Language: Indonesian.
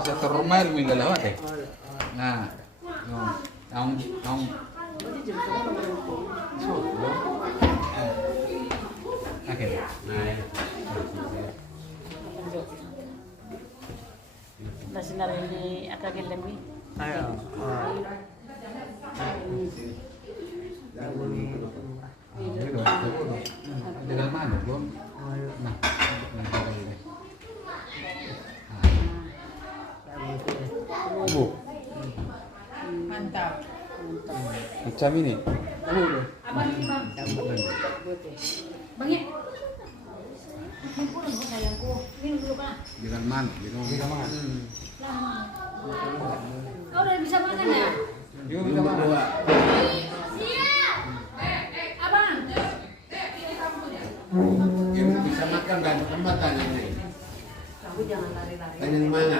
sa turmal mo yung galawat eh. Nga, yung, okay. Nasi narin di akagil lami. Ayo. Dengan mana, Bun? Nah, Bu. Mantap. Macam ini. Abang ini bang. Bang ya. Kumpulin kok sayangku. Minum dulu pak. Dengan mana? Dengan mana? Kau udah bisa makan ya? Juga bisa mana? Abang. Yang bisa makan dan tempat tanya ini. Kamu jangan lari-lari. Tanya di mana?